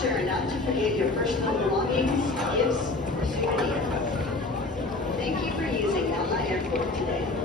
sure not to forget your personal belongings, gifts, or souvenirs. Thank you for using Alma Airport today.